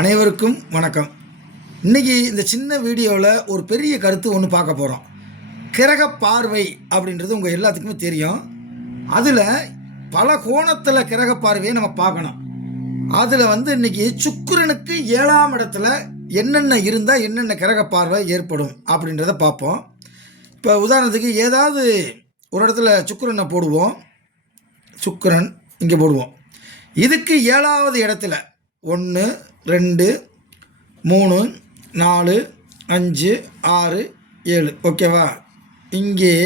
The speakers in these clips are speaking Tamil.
அனைவருக்கும் வணக்கம். இன்னைக்கு இந்த சின்ன வீடியோவில் ஒரு பெரிய கருத்து ஒன்று பார்க்க போகிறோம் கிரக பார்வை அப்படின்றது உங்கள் எல்லாத்துக்குமே தெரியும். அதில் பல கோணத்தில் கிரக பார்வையை நம்ம பார்க்கணும். அதில் வந்து இன்னைக்கு சுக்கிரனுக்கு ஏழாம் இடத்துல என்னென்ன இருந்தால் என்னென்ன கிரக பார்வை ஏற்படும் அப்படின்றத பார்ப்போம். இப்போ உதாரணத்துக்கு ஏதாவது ஒரு இடத்துல சுக்கரனை போடுவோம். சுக்கிரன் இங்கே போடுவோம். இதுக்கு ஏழாவது இடத்துல ஒன்று ரெண்டு மூணு நாலு அஞ்சு ஆறு ஏழு. ஓகேவா? இங்கே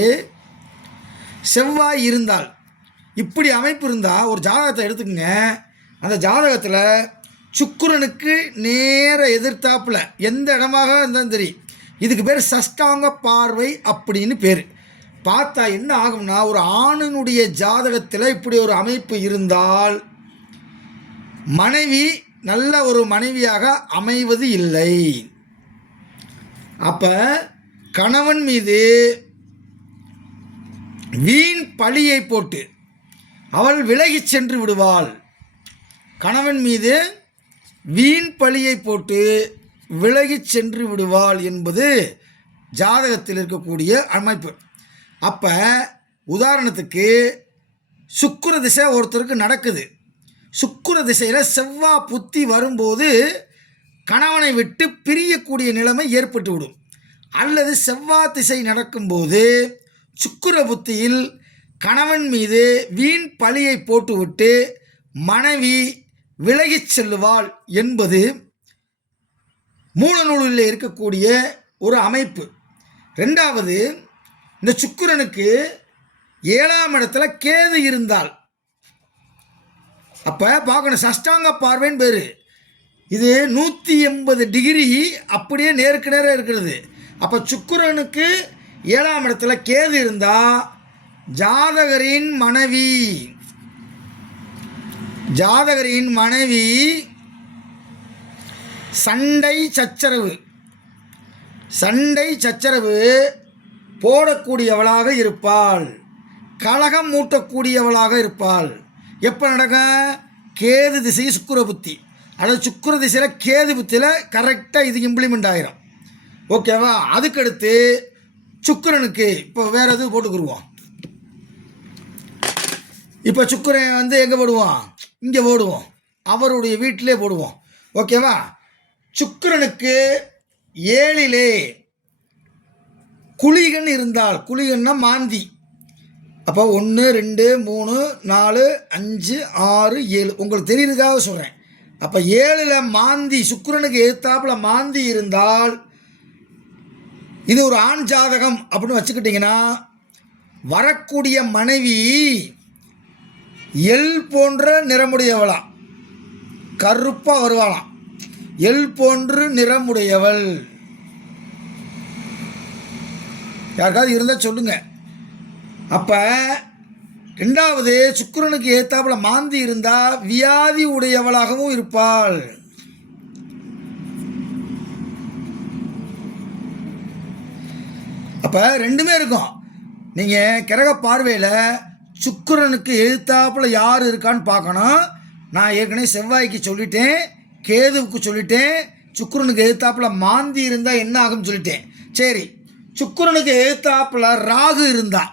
செவ்வாய் இருந்தால் இப்படி அமைப்பு இருந்தால் ஒரு ஜாதகத்தை எடுத்துக்கங்க. அந்த ஜாதகத்தில் சுக்குரனுக்கு நேர எதிர்த்தாப்புல எந்த இடமாக இருந்தாலும் சரி இதுக்கு பேர் சஷ்டாங்க பார்வை அப்படின்னு பேர். பார்த்தா என்ன ஆகும்னா ஒரு ஆணினுடைய ஜாதகத்தில் இப்படி ஒரு அமைப்பு இருந்தால் மனைவி நல்ல ஒரு மனைவியாக அமைவது இல்லை. அப்போ கணவன் மீது வீண் பழியை போட்டு அவள் விலகிச் சென்று விடுவாள். கணவன் மீது வீண் பழியை போட்டு விலகிச் சென்று விடுவாள் என்பது ஜாதகத்தில் இருக்கக்கூடிய அமைப்பு. அப்போ உதாரணத்துக்கு சுக்கிர திசை ஒருத்தருக்கு நடக்குது. சுக்குர திசையில் செவ்வா புத்தி வரும்போது கணவனை விட்டு பிரியக்கூடிய நிலைமை ஏற்பட்டுவிடும். அல்லது செவ்வாய் திசை நடக்கும்போது சுக்குர புத்தியில் கணவன் மீது வீண் பழியை போட்டுவிட்டு மனைவி விலகிச் செல்லுவாள் என்பது மூலநூலில் இருக்கக்கூடிய ஒரு அமைப்பு. ரெண்டாவது இந்த சுக்குரனுக்கு ஏழாம் இடத்துல கேது இருந்தால். அப்போ பார்க்கணும். சஷ்டாங்க பார்வைன்னு பேர். இது நூற்றி எண்பது டிகிரி அப்படியே நேருக்கு நேராக இருக்கிறது. அப்போ சுக்கரனுக்கு ஏழாம் இடத்துல கேது இருந்தால் ஜாதகரின் மனைவி ஜாதகரின் மனைவி சண்டை சச்சரவு சண்டை சச்சரவு போடக்கூடியவளாக இருப்பாள். கலகம் மூட்டக்கூடியவளாக இருப்பாள். எப்போ நடக்கும் கேது திசை சுக்கர புத்தி. அதாவது சுக்கர திசையில் கேது புத்தியில் கரெக்டாக இது இம்ப்ளிமெண்ட் ஆகிரும் ஓகேவா அதுக்கடுத்து சுக்கிரனுக்கு இப்போ வேறு எதுவும் போட்டுக்குருவோம் இப்போ சுக்கிரன் வந்து எங்கே போடுவோம் இங்கே போடுவோம். அவருடைய வீட்டிலே போடுவோம். ஓகேவா சுக்கிரனுக்கு ஏழிலே குளிகன் இருந்தால் குளிகன்னா மாந்தி. அப்போ ஒன்று ரெண்டு மூணு நாலு அஞ்சு ஆறு ஏழு. உங்களுக்கு தெரியுறதுக்காக சொல்கிறேன் அப்போ ஏழில் மாந்தி சுக்கரனுக்கு எதிர்த்தாப்புல மாந்தி இருந்தால் இது ஒரு ஆண் ஜாதகம் அப்படின்னு வச்சுக்கிட்டிங்கன்னா வரக்கூடிய மனைவி எல் போன்ற நிறமுடையவளாம் கருப்பாக வருவாளாம். எல் போன்று நிறமுடையவள். யாருக்காவது இருந்தால் சொல்லுங்கள் அப்போ ரெண்டாவது சுக்கரனுக்கு ஏத்தாப்புல மாந்தி இருந்தால் வியாதி உடையவளாகவும் இருப்பாள். அப்போ ரெண்டுமே இருக்கும். நீங்கள் கிரக பார்வையில் சுக்கரனுக்கு எழுத்தாப்புல யார் இருக்கான்னு பார்க்கணும். நான் ஏற்கனவே செவ்வாய்க்கு சொல்லிட்டேன் கேதுவுக்கு சொல்லிட்டேன் சுக்கிரனுக்கு எழுத்தாப்புல மாந்தி இருந்தால் என்ன ஆகும்னு சொல்லிட்டேன். சரி சுக்கிரனுக்கு எழுத்தாப்புல ராகு இருந்தால்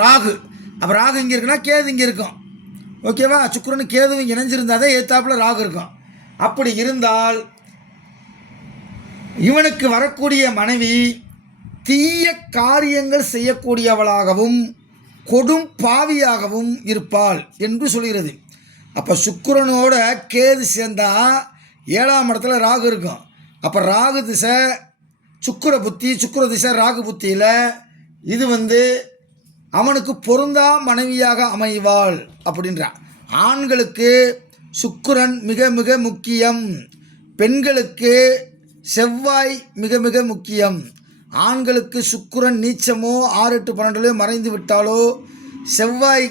ராகு. அப்போ ராகு இங்கே இருக்குன்னா கேது இங்கே இருக்கும். ஓகேவா சுக்கிரனு கேதுவும் இணைஞ்சிருந்தால் தான் ஏத்தாப்பில் ராகு இருக்கும். அப்படி இருந்தால் இவனுக்கு வரக்கூடிய மனைவி தீய காரியங்கள் செய்யக்கூடியவளாகவும் கொடும் பாவியாகவும் இருப்பாள் என்று சொல்கிறது. அப்போ சுக்கரனோட கேது சேர்ந்தால் ஏழாம் இடத்துல ராகு இருக்கும். அப்போ ராகு திசை சுக்கர புத்தி சுக்கர திசை ராகு புத்தியில் இது வந்து அவனுக்கு பொருந்தா மனைவியாக அமைவாள் அப்படின்றான். ஆண்களுக்கு சுக்கிரன் மிக மிக முக்கியம். பெண்களுக்கு செவ்வாய் மிக மிக முக்கியம். ஆண்களுக்கு சுக்கிரன் நீச்சமோ ஆறு எட்டு பன்னெண்டுலையோ மறைந்து விட்டாலோ செவ்வாய்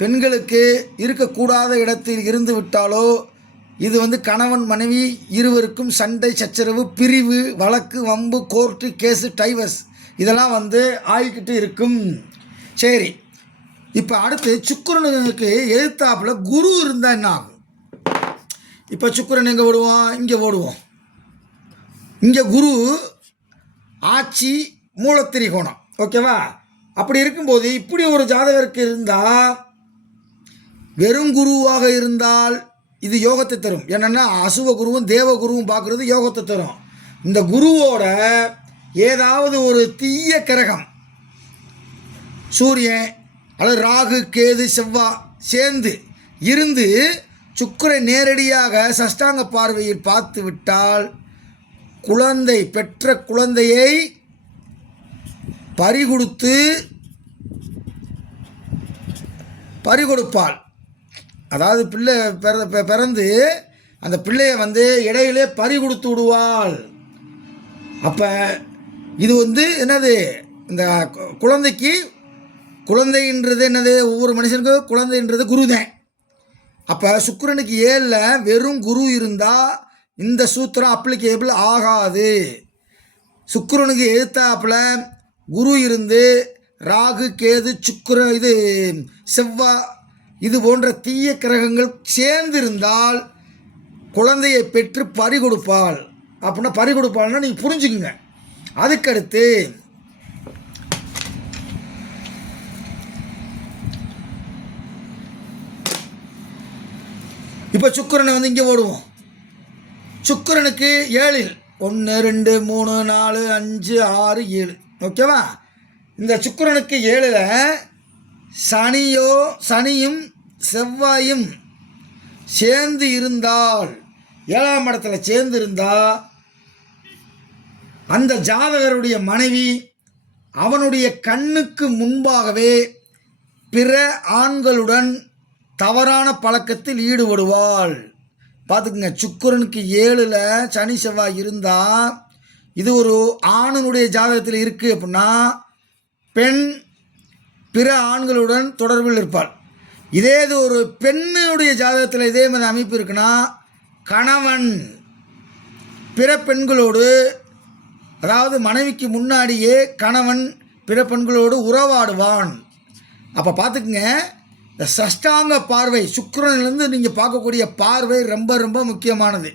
பெண்களுக்கு இருக்கக்கூடாத இடத்தில் இருந்து விட்டாலோ இது வந்து கணவன் மனைவி இருவருக்கும் சண்டை சச்சரவு பிரிவு வழக்கு வம்பு கோர்ட்டு கேஸு டைவர்ஸ் இதெல்லாம் வந்து ஆகிக்கிட்டு இருக்கும். சரி. இப்போ அடுத்து சுக்கிரனுக்கு எதிர்த்தாப்புல குரு இருந்தால் என்ன ஆகும்? இப்போ சுக்கிரன் எங்கே ஓடுவோம் இங்கே ஓடுவோம். இங்கே குரு ஆட்சி மூலத்திரிகோணம். ஓகேவா? அப்படி இருக்கும்போது இப்படி ஒரு ஜாதகருக்கு இருந்தால் வெறும் குருவாக இருந்தால் இது யோகத்தை தரும். என்னென்னா அசுவ குருவும் தேவ குருவும் பார்க்குறது யோகத்தை தரும். இந்த குருவோட ஏதாவது ஒரு தீய கிரகம் சூரியன் அல்லது ராகு கேது செவ்வா சேர்ந்து இருந்து சுக்கரை நேரடியாக சஷ்டாங்க பார்வையில் பார்த்து விட்டால் குழந்தை பெற்ற குழந்தையை பறிகொடுத்து பறிகொடுப்பாள். அதாவது பிள்ளை பிற பிறந்து அந்த பிள்ளையை வந்து இடையிலே பறி கொடுத்து விடுவாள். அப்போ இது வந்து என்னது? இந்த குழந்தைக்கு குழந்தைன்றது என்னது? ஒவ்வொரு மனுஷனுக்கும் குழந்தைன்றது குருதான். அப்போ சுக்கரனுக்கு ஏழில் வெறும் குரு இருந்தால் இந்த சூத்திரம் அப்ளிகேபிள் ஆகாது. சுக்கரனுக்கு எதிர்த்தாப்புல குரு இருந்து ராகு கேது சுக்கர இது செவ்வாய் இது போன்ற தீய கிரகங்கள் சேர்ந்திருந்தால் குழந்தையை பெற்று பறி கொடுப்பாள் அப்படின்னா பறி கொடுப்பாள்னா நீங்கள் புரிஞ்சுக்குங்க. அதுக்கடுத்து இப்போ சுக்கரனை வந்து இங்கே ஓடுவோம் சுக்கரனுக்கு ஏழில். ஒன்று ரெண்டு மூணு நாலு அஞ்சு ஆறு ஏழு. ஓகேவா இந்த சுக்கரனுக்கு ஏழில் சனியோ சனியும் செவ்வாயும் சேர்ந்து இருந்தால் ஏழாம் இடத்துல சேர்ந்து இருந்தால் அந்த ஜாதகருடைய மனைவி அவனுடைய கண்ணுக்கு முன்பாகவே பிற ஆண்களுடன் தவறான பழக்கத்தில் ஈடுபடுவாள். பார்த்துக்குங்க சுக்கரனுக்கு ஏழில் சனி செவ்வாய் இருந்தால் இது ஒரு ஆணனுடைய ஜாதகத்தில் இருக்குது அப்படின்னா பெண் பிற ஆண்களுடன் தொடர்பில் இருப்பாள். இதே இது ஒரு பெண்ணுடைய ஜாதகத்தில் இதே மாதிரி அமைப்பு இருக்குன்னா கணவன் பிற பெண்களோடு அதாவது மனைவிக்கு முன்னாடியே கணவன் பிற பெண்களோடு உறவாடுவான். அப்போ பார்த்துக்குங்க இந்த சஷ்டாங்க பார்வை சுக்கரன்லேருந்து நீங்கள் பார்க்கக்கூடிய பார்வை ரொம்ப ரொம்ப முக்கியமானது.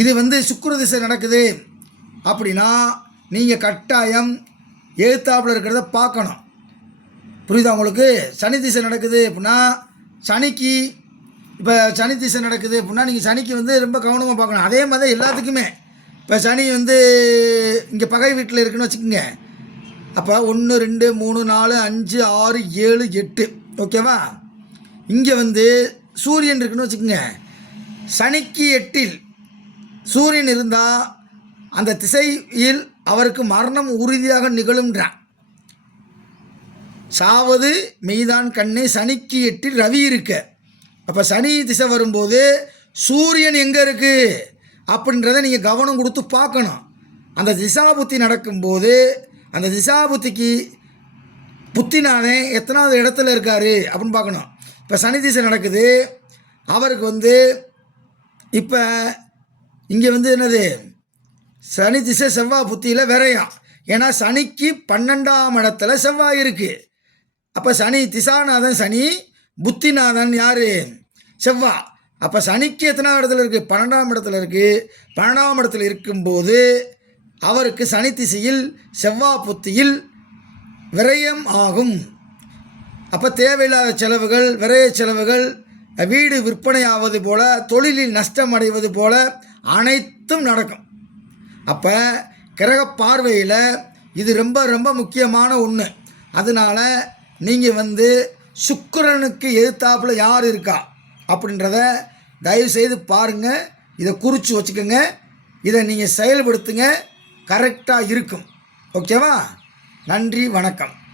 இது வந்து சுக்கர திசை நடக்குது அப்படின்னா நீங்கள் கட்டாயம் எழுத்தாப்பில் இருக்கிறத பார்க்கணும். புரியுதா உங்களுக்கு? சனி திசை நடக்குது அப்படின்னா சனிக்கு இப்போ சனி திசை நடக்குது அப்படின்னா நீங்கள் சனிக்கு வந்து ரொம்ப கவனமாக பார்க்கணும். அதே மாதிரி எல்லாத்துக்குமே. இப்போ சனி வந்து இங்கே பகை வீட்டில் இருக்குன்னு வச்சுக்கோங்க. அப்போ ஒன்று ரெண்டு மூணு நாலு அஞ்சு ஆறு ஏழு எட்டு. ஓகேவா? இங்கே வந்து சூரியன் இருக்குன்னு வச்சுக்கோங்க. சனிக்கு எட்டில் சூரியன் இருந்தால் அந்த திசையில் அவருக்கு மரணம் உறுதியாக நிகழும்ன்றான். சாவது மெய்தான் கண்ணே சனிக்கு எட்டில் ரவி இருக்க. அப்போ சனி திசை வரும்போது சூரியன் எங்கே இருக்குது அப்படின்றத நீங்கள் கவனம் கொடுத்து பார்க்கணும். அந்த திசாபுத்தி நடக்கும்போது அந்த திசாபுத்திக்கு புத்தினானே எத்தனாவது இடத்துல இருக்கார் அப்படின்னு பார்க்கணும். இப்போ சனி திசை நடக்குது. அவருக்கு வந்து இப்போ இங்கே வந்து என்னது? சனி திசை செவ்வாய் புத்தியில் விரையும் ஏன்னா சனிக்கு பன்னெண்டாம் இடத்துல செவ்வாய் இருக்குது அப்போ சனி திசாநாதன் சனி புத்திநாதன் யார்? செவ்வாய் அப்போ சனிக்கு எத்தனாவது இடத்துல இருக்குது பன்னெண்டாம் இடத்துல இருக்குது பன்னெண்டாம் இடத்துல இருக்கும்போது அவருக்கு சனி திசையில் செவ்வாய் புத்தியில் விரயம் ஆகும். அப்போ தேவையில்லாத செலவுகள் விரய செலவுகள் வீடு விற்பனை ஆவது தொழிலில் நஷ்டம் அடைவது போல் அனைத்தும் நடக்கும். அப்போ கிரக பார்வையில் இது ரொம்ப ரொம்ப முக்கியமான ஒன்று அதனால் நீங்கள் வந்து சுக்கரனுக்கு எதிர்த்தாப்புல யார் இருக்கா அப்படின்றத தயவு செய்து பாருங்கள் இதை குறித்து வச்சுக்கோங்க. இதை நீங்கள் செயல்படுத்துங்க. கரெக்டாக இருக்கும். ஓகேவா? நன்றி வணக்கம்.